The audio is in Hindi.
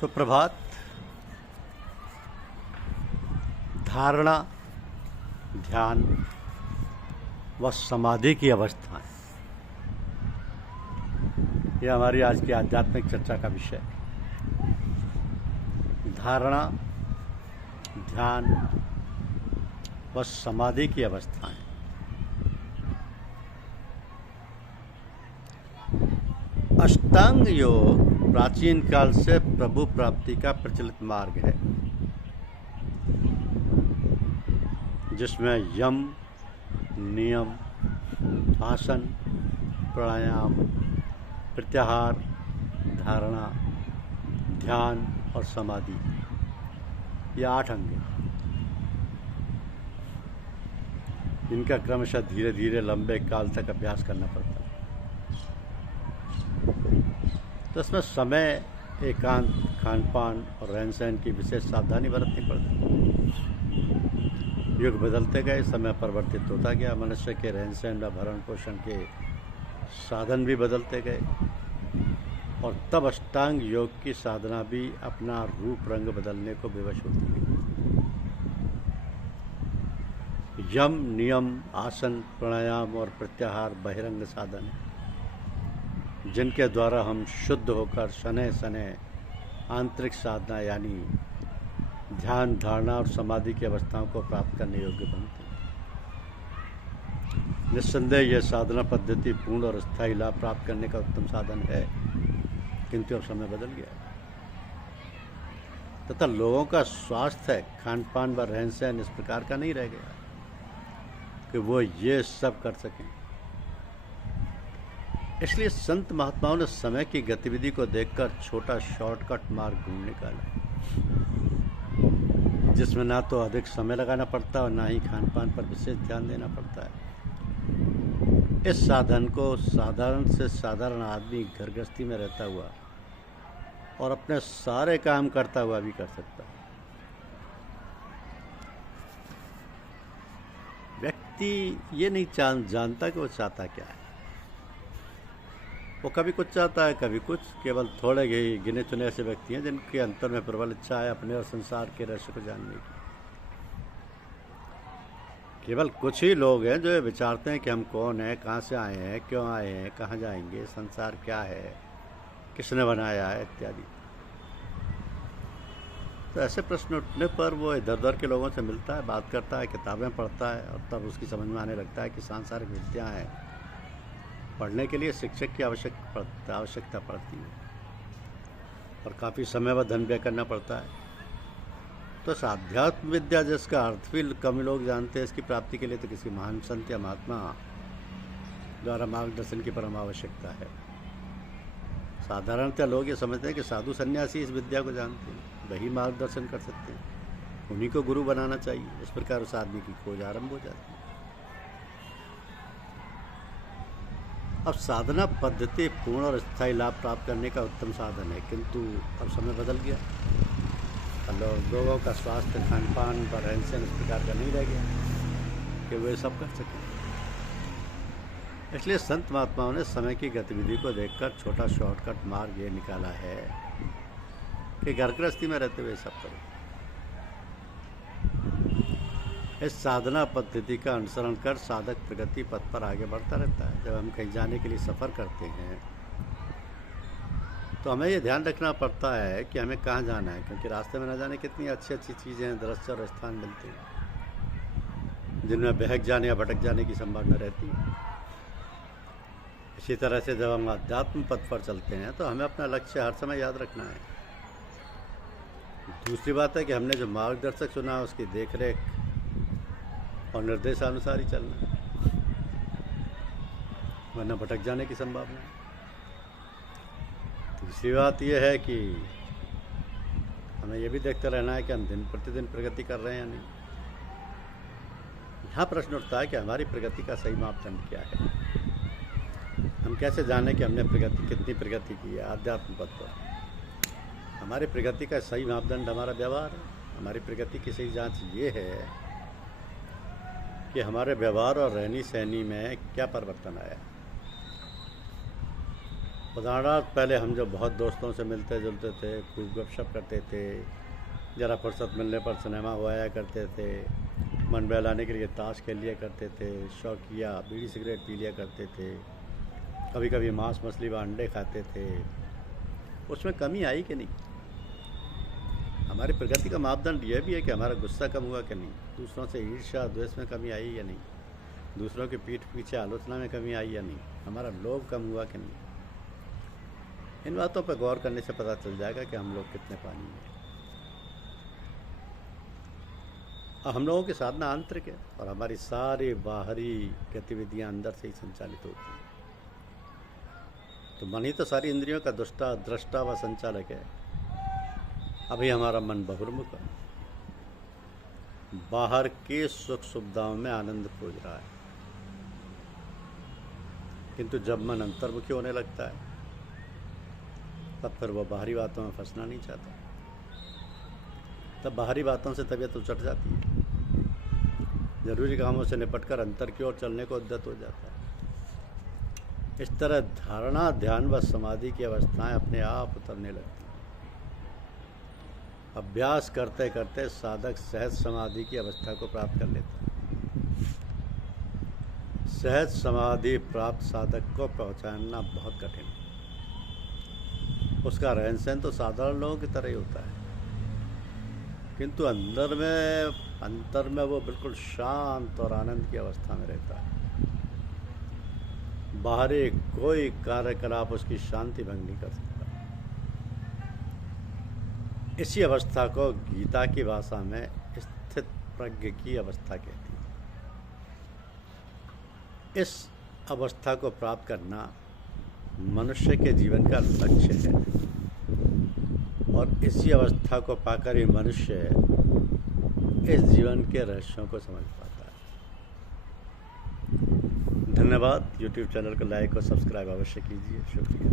सुप्रभात। धारणा, ध्यान व समाधि की अवस्थाएं, यह हमारी आज की आध्यात्मिक चर्चा का विषय। धारणा, ध्यान व समाधि की अवस्थाएं। अष्टांग योग प्राचीन काल से प्रभु प्राप्ति का प्रचलित मार्ग है, जिसमें यम, नियम, आसन, प्राणायाम, प्रत्याहार, धारणा, ध्यान और समाधि, ये 8 अंग हैं। इनका क्रमशः धीरे धीरे लंबे काल तक अभ्यास करना पड़ता है। तो इसमें समय, एकांत, खान पान और रहन सहन की विशेष सावधानी बरतनी पड़ती है। युग बदलते गए, समय परिवर्तित होता गया, मनुष्य के रहन सहन व भरण पोषण के साधन भी बदलते गए और तब अष्टांग योग की साधना भी अपना रूप रंग बदलने को विवश होती है। यम, नियम, आसन, प्राणायाम और प्रत्याहार बहिरंग साधन है, जिनके द्वारा हम शुद्ध होकर शनै शनै आंतरिक साधना यानी ध्यान, धारणा और समाधि की अवस्थाओं को प्राप्त करने योग्य बनते हैं। निस्संदेह यह साधना पद्धति पूर्ण और स्थायी लाभ प्राप्त करने का उत्तम साधन है, किंतु अब समय बदल गया तथा लोगों का स्वास्थ्य, खान पान व रहन सहन इस प्रकार का नहीं रह गया कि वो ये सब कर सकें। इसलिए संत महात्माओं ने समय की गतिविधि को देखकर छोटा शॉर्टकट मार्ग ढूंढ निकाला, जिसमें ना तो अधिक समय लगाना पड़ता और ना ही खान पान पर विशेष ध्यान देना पड़ता है। इस साधन को साधारण से साधारण आदमी घर गृहस्थी में रहता हुआ और अपने सारे काम करता हुआ भी कर सकता है। व्यक्ति ये नहीं जानता कि वो चाहता क्या है। वो कभी कुछ चाहता है, कभी कुछ। केवल थोड़े ही गिने चुने ऐसे व्यक्ति हैं जिनके अंतर में प्रबल इच्छा है अपने और संसार के रहस्य को जानने की। केवल कुछ ही लोग हैं जो ये विचारते हैं कि हम कौन हैं, कहाँ से आए हैं, क्यों आए हैं, कहाँ जाएंगे, संसार क्या है, किसने बनाया है इत्यादि। तो ऐसे प्रश्न उठने पर वो इधर उधर के लोगों से मिलता है, बात करता है, किताबें पढ़ता है और तब उसकी समझ में आने लगता है कि सांसारिक विद्या है पढ़ने के लिए शिक्षक की आवश्यकता पड़ती है और काफ़ी समय व धन व्यय करना पड़ता है। तो इस आध्यात्म विद्या जिसका अर्थ भी कम लोग जानते हैं, इसकी प्राप्ति के लिए तो किसी महान संत या महात्मा द्वारा मार्गदर्शन की परम आवश्यकता है। साधारणतः लोग ये समझते हैं कि साधु सन्यासी इस विद्या को जानते हैं, वही मार्गदर्शन कर सकते हैं, उन्हीं को गुरु बनाना चाहिए। इस प्रकार उस आदमी की खोज आरंभ हो जाती है। अब साधना पद्धति पूर्ण और स्थायी लाभ प्राप्त करने का उत्तम साधन है, किंतु अब समय बदल गया। लोगों का स्वास्थ्य, खान पान पर रहन सहन इस प्रकार का नहीं रह गया कि वे सब कर सकें। इसलिए संत महात्माओं ने समय की गतिविधि को देखकर छोटा शॉर्टकट मार्ग ये निकाला है कि घर गृहस्थी में रहते हुए सब करो। इस साधना पद्धति का अनुसरण कर साधक प्रगति पथ पर आगे बढ़ता रहता है। जब हम कहीं जाने के लिए सफ़र करते हैं तो हमें ये ध्यान रखना पड़ता है कि हमें कहाँ जाना है, क्योंकि रास्ते में न जाने कितनी अच्छी अच्छी चीज़ें, दृश्य और स्थान मिलते हैं जिनमें बहक जाने या भटक जाने की संभावना रहती है। इसी तरह से जब हम अध्यात्म पथ पर चलते हैं तो हमें अपना लक्ष्य हर समय याद रखना है। दूसरी बात है कि हमने जो मार्गदर्शक चुना है उसकी देखरेख और निर्देशानुसार ही चलना है, वरना भटक जाने की संभावना है। तीसरी बात यह है कि हमें यह भी देखते रहना है कि हम दिन प्रतिदिन प्रगति कर रहे हैं या नहीं। यहाँ प्रश्न उठता है कि हमारी प्रगति का सही मापदंड क्या है। हम कैसे जानें कि हमने कितनी प्रगति की है आध्यात्म पथ पर। हमारी प्रगति का सही मापदंड हमारा व्यवहार है। हमारी प्रगति की सही जांच ये है कि हमारे व्यवहार और रहनी सहनी में क्या परिवर्तन आया। उदाहरणार्थ पहले हम जब बहुत दोस्तों से मिलते जुलते थे, खूब गपशप करते थे, ज़रा फुर्सत मिलने पर सिनेमा हुआया करते थे, मन बहलाने के लिए ताश खेल लिया करते थे, शौकिया बीड़ी सिगरेट पी लिया करते थे, कभी कभी मांस मछली व अंडे खाते थे। उसमें कमी आई कि नहीं? हमारी प्रगति का मापदंड यह भी है कि हमारा गुस्सा कम हुआ कि नहीं, दूसरों से ईर्ष्या द्वेष में कमी आई या नहीं, दूसरों के पीठ पीछे आलोचना में कमी आई या नहीं, हमारा लोभ कम हुआ कि नहीं। इन बातों पर गौर करने से पता चल जाएगा कि हम लोग कितने पानी में हैं। और हम लोगों की साधना आंतरिक है और हमारी सारी बाहरी गतिविधियां अंदर से ही संचालित होती हैं। तो मन ही तो सारी इंद्रियों का दृष्टा व संचालक है। अभी हमारा मन बहिर्मुख है, बाहर के सुख सुविधाओं में आनंद खोज रहा है, किंतु जब मन अंतर्मुखी होने लगता है तब फिर वह बाहरी बातों में फंसना नहीं चाहता। तब बाहरी बातों से तबीयत उचट जाती है, जरूरी कामों से निपटकर अंतर की ओर चलने को उद्यत हो जाता है। इस तरह धारणा, ध्यान व समाधि की अवस्थाएं अपने आप उतरने लगती हैं। अभ्यास करते करते साधक सहज समाधि की अवस्था को प्राप्त कर लेता है। सहज समाधि प्राप्त साधक को पहचानना बहुत कठिन है। उसका रहन सहन तो साधारण लोगों की तरह ही होता है, किंतु अंतर में वो बिल्कुल शांत और आनंद की अवस्था में रहता है। बाहरी कोई कार्यकलाप उसकी शांति भंग नहीं कर सकता। इसी अवस्था को गीता की भाषा में स्थित प्रज्ञ की अवस्था कहती है। इस अवस्था को प्राप्त करना मनुष्य के जीवन का लक्ष्य है और इसी अवस्था को पाकर ही मनुष्य इस जीवन के रहस्यों को समझ पाता है। धन्यवाद। YouTube चैनल को लाइक और सब्सक्राइब अवश्य कीजिए। शुक्रिया।